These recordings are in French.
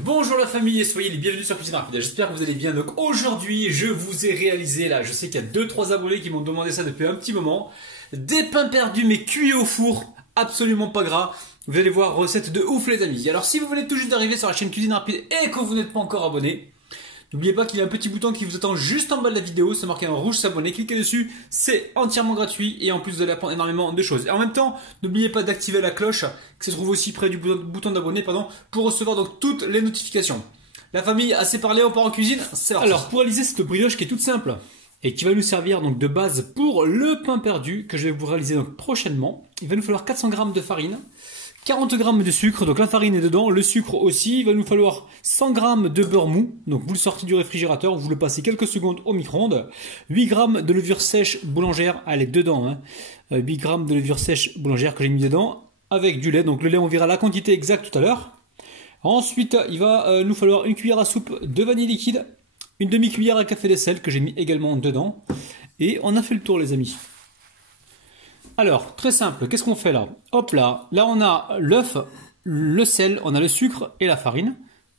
Bonjour la famille et soyez les bienvenus sur Cuisine Rapide. J'espère que vous allez bien. Donc aujourd'hui je vous ai réalisé là, je sais qu'il y a 2-3 abonnés qui m'ont demandé ça depuis un petit moment. Des pains perdus mais cuits au four, absolument pas gras. Vous allez voir, recette de ouf les amis. Alors si vous venez tout juste d'arriver sur la chaîne Cuisine Rapide et que vous n'êtes pas encore abonné, n'oubliez pas qu'il y a un petit bouton qui vous attend juste en bas de la vidéo, c'est marqué en rouge s'abonner, cliquez dessus, c'est entièrement gratuit et en plus vous allez apprendre énormément de choses. Et en même temps, n'oubliez pas d'activer la cloche qui se trouve aussi près du bouton d'abonner pour recevoir donc toutes les notifications. La famille, assez parlé, on part en cuisine, c'est parti. Alors pour réaliser cette brioche qui est toute simple et qui va nous servir donc de base pour le pain perdu que je vais vous réaliser donc prochainement, il va nous falloir 400 g de farine, 40 g de sucre, donc la farine est dedans, le sucre aussi, il va nous falloir 100 g de beurre mou, donc vous le sortez du réfrigérateur, vous le passez quelques secondes au micro-ondes, 8 g de levure sèche boulangère, elle est dedans, hein. 8 g de levure sèche boulangère que j'ai mis dedans, avec du lait, donc le lait on verra la quantité exacte tout à l'heure. Ensuite, il va nous falloir une cuillère à soupe de vanille liquide, une demi-cuillère à café de sel que j'ai mis également dedans, et on a fait le tour les amis. Alors, très simple, qu'est-ce qu'on fait là? Hop là, là on a l'œuf, le sel, on a le sucre et la farine.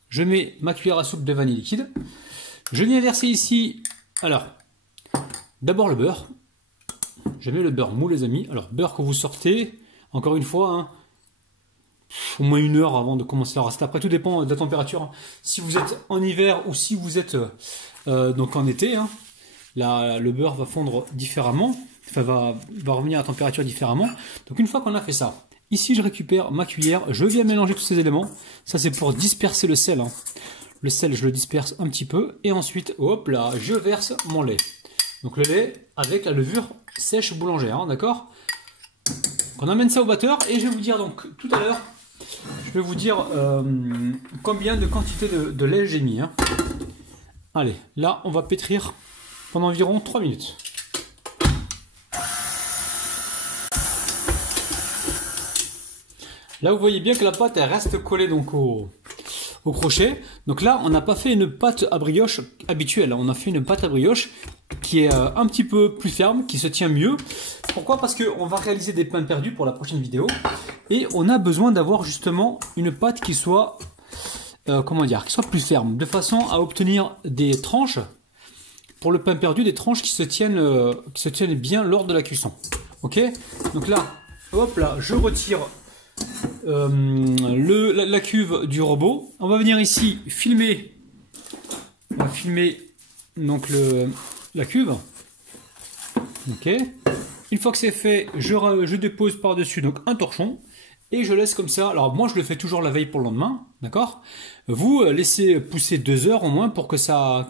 Je mets ma cuillère à soupe de vanille liquide. Je viens verser ici, alors, d'abord le beurre. Je mets le beurre mou les amis. Alors, beurre que vous sortez, encore une fois, hein, au moins 1 heure avant de commencer à rester. Après, tout dépend de la température. Si vous êtes en hiver ou si vous êtes donc en été, hein, là, le beurre va fondre différemment. Enfin, va revenir à température différemment. Donc une fois qu'on a fait ça, ici je récupère ma cuillère, je viens mélanger tous ces éléments. Ça c'est pour disperser le sel, hein. Le sel je le disperse un petit peu et ensuite hop là je verse mon lait. Donc le lait avec la levure sèche boulangère, hein, d'accord. On amène ça au batteur et je vais vous dire donc tout à l'heure, je vais vous dire combien de quantité de lait j'ai mis, hein. Allez, là on va pétrir pendant environ 3 minutes. Là, vous voyez bien que la pâte, elle reste collée donc au crochet. Donc là, on n'a pas fait une pâte à brioche habituelle. On a fait une pâte à brioche qui est un petit peu plus ferme, qui se tient mieux. Pourquoi? Parce qu'on va réaliser des pains perdus pour la prochaine vidéo. Et on a besoin d'avoir justement une pâte qui soit, qui soit plus ferme. De façon à obtenir des tranches, pour le pain perdu, des tranches qui se tiennent bien lors de la cuisson. Ok? Donc là, hop là, je retire la cuve du robot. On va venir ici filmer. On va filmer donc la cuve. Ok. Une fois que c'est fait, je dépose par dessus donc un torchon et je laisse comme ça. Alors moi je le fais toujours la veille pour le lendemain, d'accord. Vous laissez pousser 2 heures au moins pour que ça,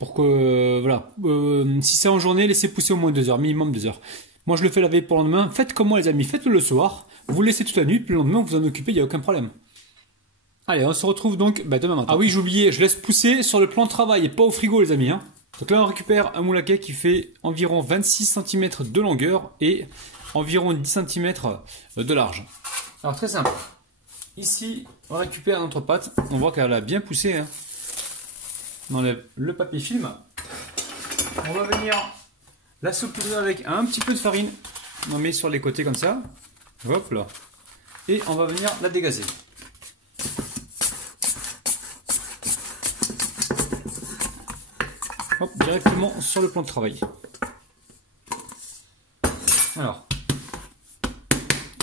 pour que voilà. Si c'est en journée, laissez pousser au moins 2 heures, minimum 2 heures. Moi je le fais la veille pour le lendemain. Faites comme moi les amis, faites-le le soir. Vous le laissez toute la nuit, puis le lendemain vous en occupez, il n'y a aucun problème. Allez, on se retrouve donc demain matin. Ah oui, j'ai oublié, je laisse pousser sur le plan de travail et pas au frigo les amis, hein. Donc là on récupère un moule à cake qui fait environ 26 cm de longueur et environ 10 cm de large. Alors très simple. Ici, on récupère notre pâte. On voit qu'elle a bien poussé, hein. On enlève le papier film. On va venir la saupoudrer avec un petit peu de farine. On met sur les côtés comme ça. Hop là. Et on va venir la dégazer. Hop, directement sur le plan de travail. Alors,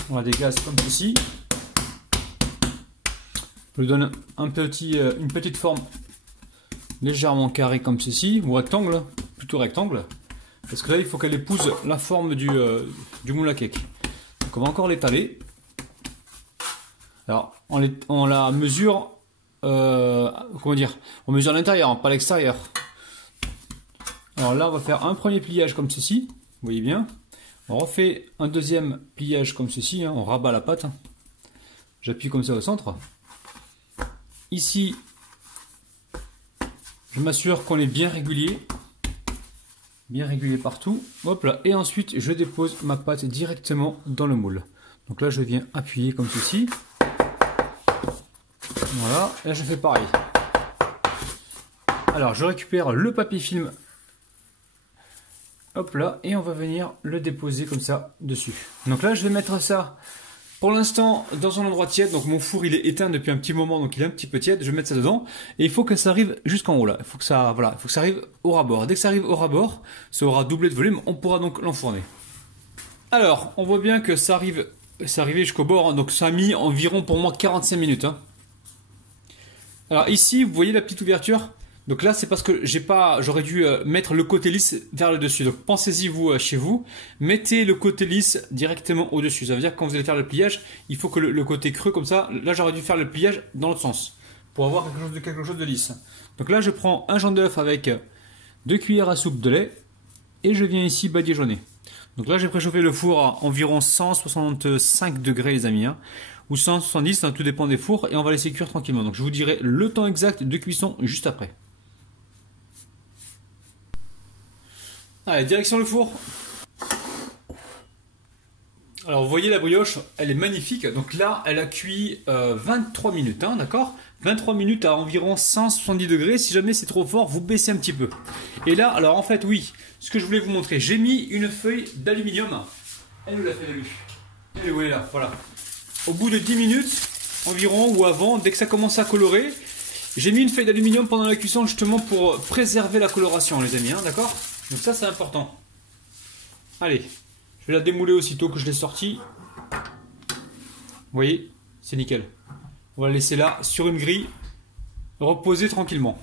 on la dégaze comme ceci. Je lui donne une petite forme légèrement carrée comme ceci, ou rectangle, plutôt rectangle. Parce que là, il faut qu'elle épouse la forme du moule à cake. Donc on va encore l'étaler. Alors, on la mesure, on mesure l'intérieur, pas l'extérieur. Alors là, on va faire un premier pliage comme ceci, vous voyez bien. On refait un deuxième pliage comme ceci, hein, on rabat la pâte. J'appuie comme ça au centre. Ici, je m'assure qu'on est bien régulier partout. Hop là, et ensuite je dépose ma pâte directement dans le moule. Donc là, je viens appuyer comme ceci. Voilà, là je fais pareil. Alors, je récupère le papier film. Hop là, et on va venir le déposer comme ça dessus. Donc là, je vais mettre ça pour l'instant dans un endroit tiède. Donc mon four il est éteint depuis un petit moment, donc il est un petit peu tiède. Je vais mettre ça dedans et il faut que ça arrive jusqu'en haut là. Il faut que ça, voilà, il faut que ça arrive au ras-bord. Dès que ça arrive au ras-bord, ça aura doublé de volume. On pourra donc l'enfourner. Alors, on voit bien que ça arrive, c'est arrivé jusqu'au bord. Hein, donc ça a mis environ pour moi 45 minutes. Hein. Alors ici, vous voyez la petite ouverture. Donc là, c'est parce que j'aurais dû mettre le côté lisse vers le dessus. Donc pensez-y vous chez vous, mettez le côté lisse directement au-dessus. Ça veut dire que quand vous allez faire le pliage, il faut que le côté creux comme ça. Là, j'aurais dû faire le pliage dans l'autre sens pour avoir quelque chose de lisse. Donc là, je prends un jaune d'œuf avec 2 cuillères à soupe de lait et je viens ici badigeonner. Donc là, j'ai préchauffé le four à environ 165 degrés, les amis, hein, ou 170, hein, tout dépend des fours, et on va laisser cuire tranquillement. Donc je vous dirai le temps exact de cuisson juste après. Allez, direction le four. Alors vous voyez la brioche, elle est magnifique. Donc là, elle a cuit 23 minutes, hein, d'accord, 23 minutes à environ 170 degrés. Si jamais c'est trop fort, vous baissez un petit peu. Et là, alors en fait, oui, ce que je voulais vous montrer, j'ai mis une feuille d'aluminium. Elle nous l'a fait lui. Elle est où elle est là, voilà. Au bout de 10 minutes environ, ou avant, dès que ça commence à colorer, j'ai mis une feuille d'aluminium pendant la cuisson justement pour préserver la coloration, les amis, hein, d'accord. Donc ça, c'est important. Allez, je vais la démouler aussitôt que je l'ai sortie. Vous voyez, c'est nickel. On va la laisser là, sur une grille, reposer tranquillement.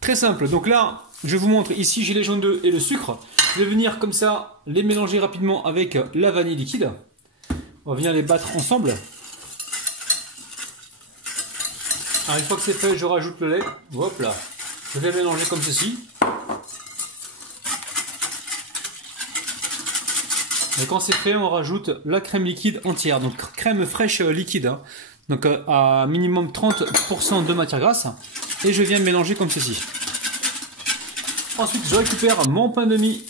Très simple. Donc là, je vous montre, ici, j'ai les jaunes d'œufs et le sucre. Je vais venir comme ça, les mélanger rapidement avec la vanille liquide. On va venir les battre ensemble. Alors, une fois que c'est fait, je rajoute le lait. Hop là. Je vais mélanger comme ceci. Et quand c'est fait, on rajoute la crème liquide entière, donc crème fraîche liquide, hein. Donc à minimum 30% de matière grasse, et je viens mélanger comme ceci. Ensuite, je récupère mon pain de mie.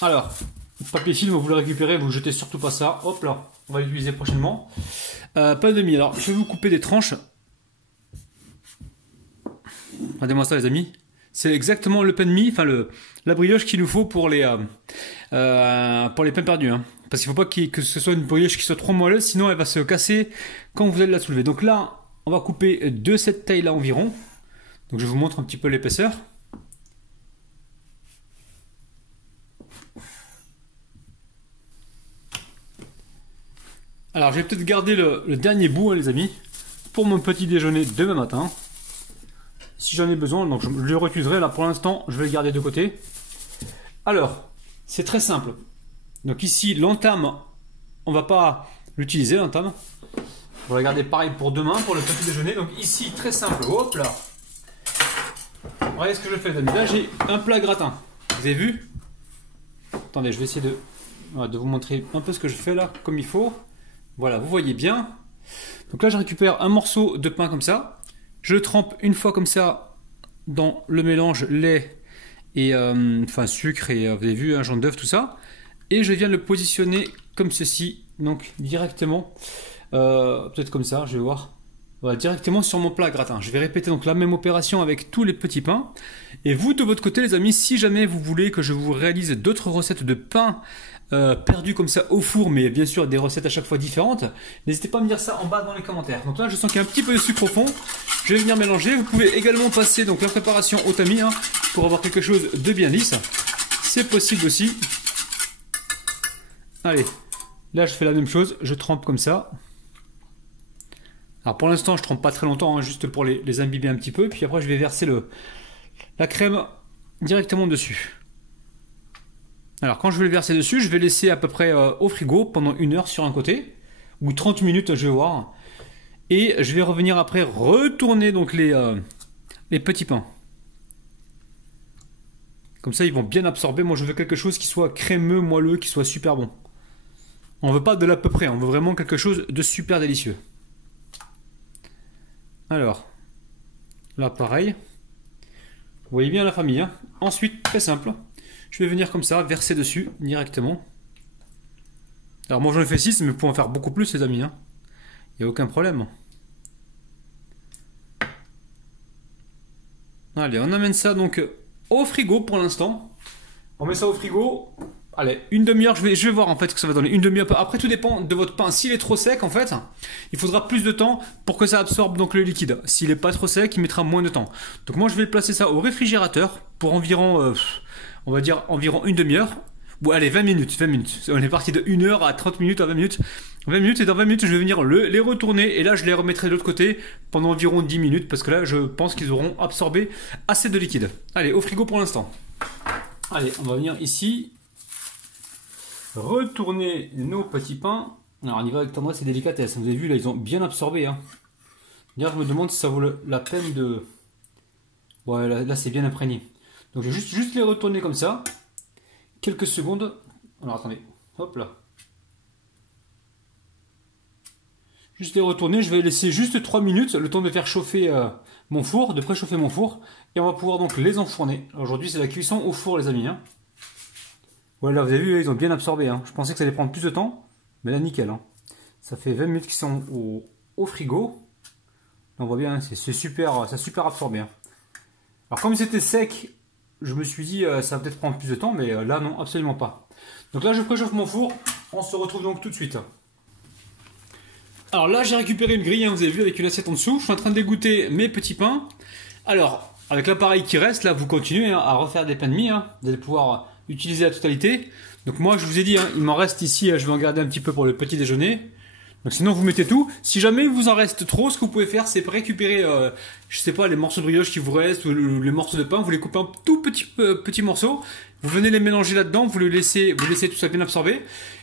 Alors, papier film, vous le récupérez, vous jetez surtout pas ça. Hop là, on va l'utiliser prochainement. Pain de mie. Alors, je vais vous couper des tranches. Regardez-moi ça, les amis. C'est exactement le pain de mie, enfin la brioche qu'il nous faut pour les pains perdus. Hein. Parce qu'il ne faut pas que ce soit une brioche qui soit trop moelleuse, sinon elle va se casser quand vous allez la soulever. Donc là, on va couper de cette taille-là environ. Donc je vous montre un petit peu l'épaisseur. Alors je vais peut-être garder le dernier bout, hein, les amis, pour mon petit déjeuner demain matin. Si j'en ai besoin, donc je le réutiliserai. Là pour l'instant, je vais le garder de côté. Alors, c'est très simple. Donc ici, l'entame, on va pas l'utiliser, l'entame. On va la garder pareil pour demain, pour le petit déjeuner. Donc ici, très simple. Hop là. Regardez ce que je fais, les amis. Là, j'ai un plat gratin. Vous avez vu? Attendez, je vais essayer de vous montrer un peu ce que je fais là, comme il faut. Voilà, vous voyez bien. Donc là, je récupère un morceau de pain comme ça. Je le trempe une fois comme ça dans le mélange lait et sucre et vous avez vu un jaune d'œuf, tout ça. Et je viens le positionner comme ceci, donc directement, peut-être comme ça, je vais voir. Voilà, directement sur mon plat gratin. Je vais répéter donc la même opération avec tous les petits pains. Et vous, de votre côté, les amis, si jamais vous voulez que je vous réalise d'autres recettes de pain perdus comme ça au four, mais bien sûr des recettes à chaque fois différentes, n'hésitez pas à me dire ça en bas dans les commentaires. Donc là, je sens qu'il y a un petit peu de sucre au fond. Je vais venir mélanger. Vous pouvez également passer donc la préparation au tamis, hein, pour avoir quelque chose de bien lisse. C'est possible aussi. Allez, là je fais la même chose. Je trempe comme ça. Alors pour l'instant, je trempe pas très longtemps, hein, juste pour les imbiber un petit peu. Puis après, je vais verser la crème directement dessus. Alors quand je vais le verser dessus, je vais laisser à peu près au frigo pendant 1 heure sur un côté, ou 30 minutes, je vais voir. Et je vais revenir après retourner donc les petits pains. Comme ça, ils vont bien absorber. Moi, je veux quelque chose qui soit crémeux, moelleux, qui soit super bon. On veut pas de l'à peu près, on veut vraiment quelque chose de super délicieux. Alors, là pareil. Vous voyez bien la famille, hein. Ensuite, très simple. Je vais venir comme ça, verser dessus directement. Alors moi j'en ai fait 6, mais vous pouvez en faire beaucoup plus, les amis, hein. Il n'y a aucun problème. Allez, on amène ça donc au frigo pour l'instant. On met ça au frigo Allez, une demi-heure, je vais voir en fait ce que ça va donner. Une demi-heure. Après, tout dépend de votre pain. S'il est trop sec, en fait, il faudra plus de temps pour que ça absorbe donc le liquide. S'il est pas trop sec, il mettra moins de temps. Donc moi, je vais placer ça au réfrigérateur pour environ, on va dire environ une demi-heure. Bon, allez, 20 minutes, 20 minutes. On est parti de 1 heure à 30 minutes à 20 minutes. 20 minutes, et dans 20 minutes, je vais venir les retourner. Et là, je les remettrai de l'autre côté pendant environ 10 minutes. Parce que là, je pense qu'ils auront absorbé assez de liquide. Allez, au frigo pour l'instant. Allez, on va venir ici. Retourner nos petits pains. Alors, on y va avec tendresse et délicatesse. Vous avez vu, là, ils ont bien absorbé. Hein. D'ailleurs, je me demande si ça vaut la peine de... Ouais, là c'est bien imprégné. Donc, je vais juste les retourner comme ça. Quelques secondes. Alors attendez, hop là. Juste les retourner, je vais laisser juste 3 minutes, le temps de faire chauffer mon four, de préchauffer mon four. Et on va pouvoir donc les enfourner. Aujourd'hui c'est la cuisson au four les amis. Hein. Voilà, vous avez vu, ils ont bien absorbé. Hein. Je pensais que ça allait prendre plus de temps, mais là nickel. Hein. Ça fait 20 minutes qu'ils sont au frigo. On voit bien, c'est super, ça a super absorbé. Hein. Alors comme c'était sec, je me suis dit ça va peut-être prendre plus de temps, mais là non, absolument pas. Donc là je préchauffe mon four, on se retrouve donc tout de suite. Alors là j'ai récupéré une grille, hein, vous avez vu, avec une assiette en dessous. Je suis en train d'égoutter mes petits pains. Alors avec l'appareil qui reste, là vous continuez hein, à refaire des pains de mie, hein. Vous allez pouvoir utiliser la totalité. Donc moi je vous ai dit, hein, il m'en reste ici, je vais en garder un petit peu pour le petit déjeuner. Donc sinon vous mettez tout. Si jamais il vous en reste trop, ce que vous pouvez faire c'est récupérer, je sais pas, les morceaux de brioche qui vous restent ou les morceaux de pain, vous les coupez en tout petits morceaux. Vous venez les mélanger là-dedans, vous laissez tout ça bien absorber.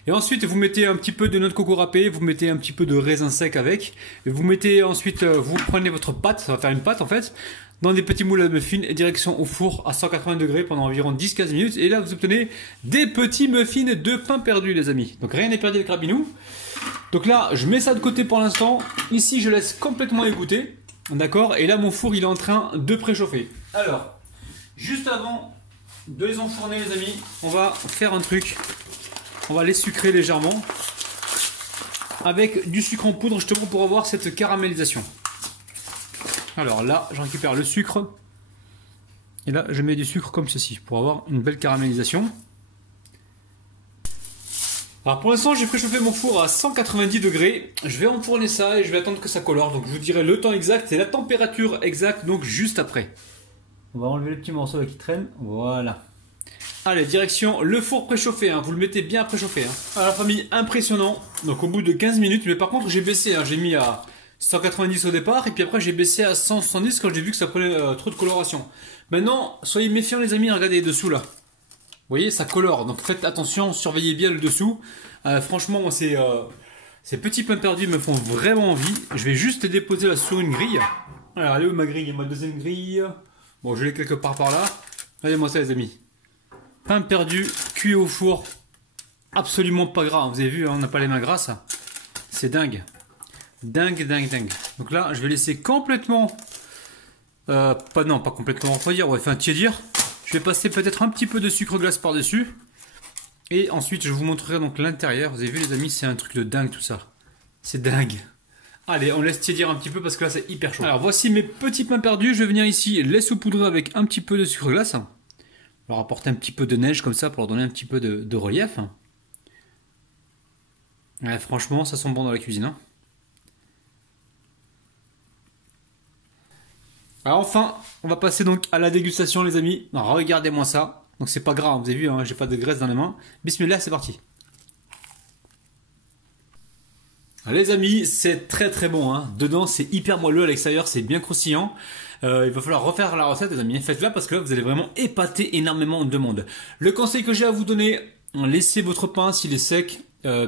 Et ensuite vous mettez un petit peu de noix de coco râpée, vous mettez un petit peu de raisin sec avec. Et vous mettez ensuite, vous prenez votre pâte, ça va faire une pâte en fait, dans des petits moules à muffins et direction au four à 180 degrés pendant environ 10-15 minutes. Et là vous obtenez des petits muffins de pain perdu les amis. Donc rien n'est perdu avec Rabinou. Donc là, je mets ça de côté pour l'instant. Ici, je laisse complètement égoutter. D'accord. Et là, mon four, il est en train de préchauffer. Alors, juste avant de les enfourner, les amis, on va faire un truc. On va les sucrer légèrement. Avec du sucre en poudre, justement, pour avoir cette caramélisation. Alors là, je récupère le sucre. Et là, je mets du sucre comme ceci, pour avoir une belle caramélisation. Alors pour l'instant j'ai préchauffé mon four à 190 degrés, je vais enfourner ça et je vais attendre que ça colore, donc je vous dirai le temps exact et la température exacte donc juste après. On va enlever les petits morceaux là qui traînent, voilà. Allez, direction le four préchauffé, hein. Vous le mettez bien à préchauffer. Hein. Alors la famille, impressionnant, donc au bout de 15 minutes, mais par contre j'ai baissé, hein. J'ai mis à 190 au départ et puis après j'ai baissé à 170 quand j'ai vu que ça prenait trop de coloration. Maintenant, soyez méfiants les amis, regardez dessous là. Vous voyez, ça colore, donc faites attention, surveillez bien le dessous. Franchement, ces petits pains perdus me font vraiment envie. Je vais juste les déposer là sur une grille. Alors, elle est où ma grille? Ma deuxième grille. Bon, je l'ai quelque part par là. Regardez-moi ça, les amis. Pain perdu, cuit au four. Absolument pas gras. Vous avez vu, hein, on n'a pas les mains grasses. C'est dingue. Dingue, dingue, dingue. Donc là, je vais laisser complètement... pas complètement refroidir, ouais, enfin tiédir. Je vais passer peut-être un petit peu de sucre glace par-dessus. Et ensuite, je vous montrerai donc l'intérieur. Vous avez vu les amis, c'est un truc de dingue tout ça. C'est dingue. Allez, on laisse tiédir un petit peu parce que là, c'est hyper chaud. Alors, voici mes petits pains perdus. Je vais venir ici les saupoudrer avec un petit peu de sucre glace. Leur apporter un petit peu de neige comme ça pour leur donner un petit peu de relief. Ouais, franchement, ça sent bon dans la cuisine. Hein. Alors enfin, on va passer donc à la dégustation les amis. Regardez-moi ça. Donc c'est pas grave, vous avez vu, hein, j'ai pas de graisse dans les mains. Bismillah, c'est parti. Alors, les amis, c'est très très bon. Hein. Dedans, c'est hyper moelleux, à l'extérieur, c'est bien croustillant. Il va falloir refaire la recette les amis. Faites-la parce que là, vous allez vraiment épater énormément de monde. Le conseil que j'ai à vous donner, laissez votre pain s'il est sec.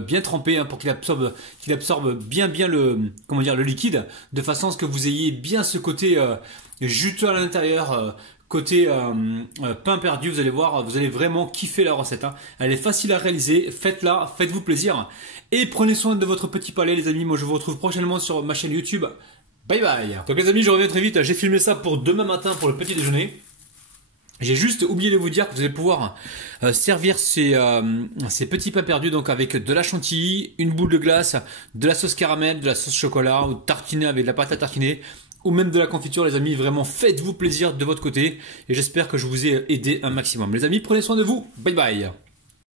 Bien trempé hein, pour qu'il absorbe bien le liquide de façon à ce que vous ayez bien ce côté juteux à l'intérieur côté pain perdu. Vous allez voir, vous allez vraiment kiffer la recette hein. Elle est facile à réaliser, faites-la, faites-vous plaisir et prenez soin de votre petit palais les amis. Moi je vous retrouve prochainement sur ma chaîne YouTube. Bye bye. Donc les amis, je reviens très vite, j'ai filmé ça pour demain matin pour le petit déjeuner. J'ai juste oublié de vous dire que vous allez pouvoir servir ces petits pains perdus donc avec de la chantilly, une boule de glace, de la sauce caramel, de la sauce chocolat ou tartiner avec de la pâte à tartiner ou même de la confiture les amis. Vraiment faites-vous plaisir de votre côté et j'espère que je vous ai aidé un maximum. Les amis, prenez soin de vous. Bye bye.